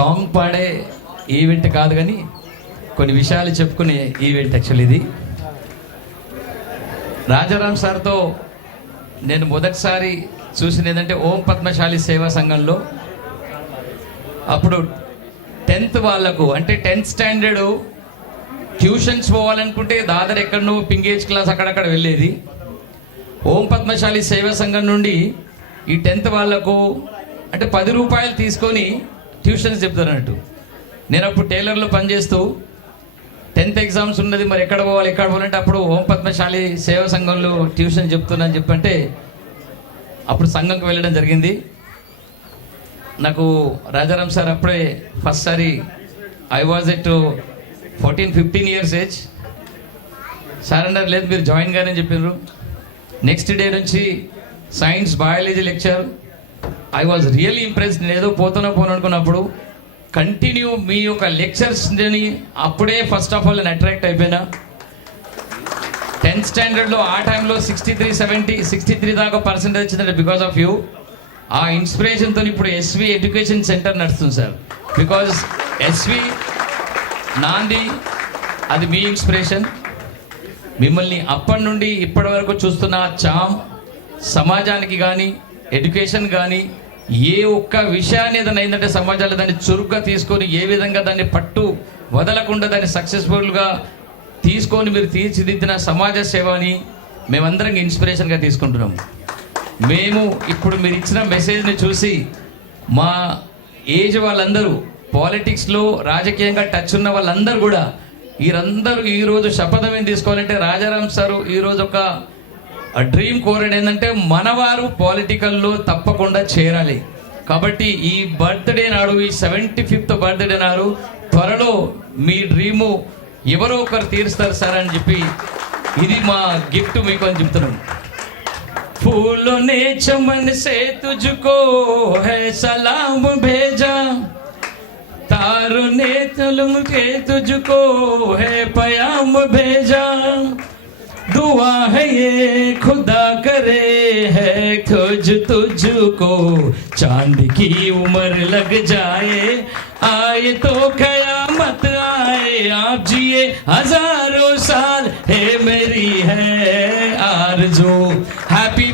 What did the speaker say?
Song పాడే event కాదు కానీ కొన్ని విషయాలు చెప్పుకునే ఈవెంట్ యాక్చువల్ ఇది. రాజారాం సార్తో నేను మొదటిసారి చూసింది ఏంటంటే ఓం పద్మశాలి సేవా సంఘంలో. అప్పుడు 10th వాళ్ళకు అంటే 10th స్టాండర్డ్ ట్యూషన్స్ పోవాలనుకుంటే దాదాపు ఎక్కడనో పింగేజ్ క్లాస్ అక్కడక్కడ వెళ్ళేది. ఓం పద్మశాలి సేవా సంఘం నుండి ఈ 10th వాళ్ళకు అంటే 10 రూపాయలు తీసుకొని ట్యూషన్స్ చెప్తారన్నట్టు. నేను అప్పుడు టైలర్లో పనిచేస్తూ 10th ఎగ్జామ్స్ ఉన్నది, మరి ఎక్కడ పోవాలంటే అప్పుడు ఓం పద్మశాలి సేవా సంఘంలో ట్యూషన్ చెప్తున్నాను చెప్పంటే అప్పుడు సంఘంకి వెళ్ళడం జరిగింది. నాకు రాజారాం సార్ అప్పుడే ఫస్ట్ సారి I was at 14-15 years age. Sir అన్నారు లేదు మీరు జాయిన్ గారని చెప్పారు. నెక్స్ట్ డే నుంచి science biology lecture. I was really impress. నేను ఏదో పోను అనుకున్నప్పుడు కంటిన్యూ మీ యొక్క లెక్చర్స్ని అప్పుడే ఫస్ట్ ఆఫ్ ఆల్ నేను అట్రాక్ట్ అయిపోయినా. 10th స్టాండర్డ్లో ఆ టైంలో 63 దాకా పర్సెంటేజ్ వచ్చిందంటే బికాస్ ఆఫ్ యూ. ఆ ఇన్స్పిరేషన్తో ఇప్పుడు ఎస్వి ఎడ్యుకేషన్ సెంటర్ నడుస్తుంది సార్. బికాజ్ ఎస్వి నాంది అది మీ ఇన్స్పిరేషన్. మిమ్మల్ని అప్పటి నుండి ఇప్పటి వరకు చూస్తున్న చామ్ సమాజానికి కానీ ఎడ్యుకేషన్ కానీ ఏ ఒక్క విషయాన్ని ఏదైనా ఏంటంటే సమాజాలు దాన్ని చురుగ్గా తీసుకొని ఏ విధంగా దాన్ని పట్టు వదలకుండా దాన్ని సక్సెస్ఫుల్గా తీసుకొని మీరు తీర్చిదిద్దిన సమాజ సేవని మేమందరం ఇన్స్పిరేషన్గా తీసుకుంటున్నాం. మేము ఇప్పుడు మీరు ఇచ్చిన మెసేజ్ని చూసి మా ఏజ్ వాళ్ళందరూ పాలిటిక్స్లో రాజకీయంగా టచ్ ఉన్న వాళ్ళందరూ కూడా వీరందరూ ఈరోజు శపథం ఏం తీసుకోవాలంటే రాజారాం సారు ఈరోజు ఒక డ్రీమ్ కోరేది ఏంటంటే మనవారు పాలిటికల్లో తప్పకుండా చేరాలి. కాబట్టి ఈ బర్త్డే నాడు ఈ 75th బర్త్డే నాడు త్వరలో మీ డ్రీము ఎవరో ఒకరు తీరుస్తారు సార్ అని చెప్పి ఇది మా గిఫ్ట్ మీకు అని చెప్తున్నాం. फूलों ने चमन से तुझको है सलाम भेजा, तारों ने तलम के तुझको है पयाम भेजा, दुआ है ये खुदा करे है खोज तुझको, चांद की उम्र लग जाए आए तो कयामत आए, आप जिए हजारों साल है मेरी है आरज़ू. हैप्पी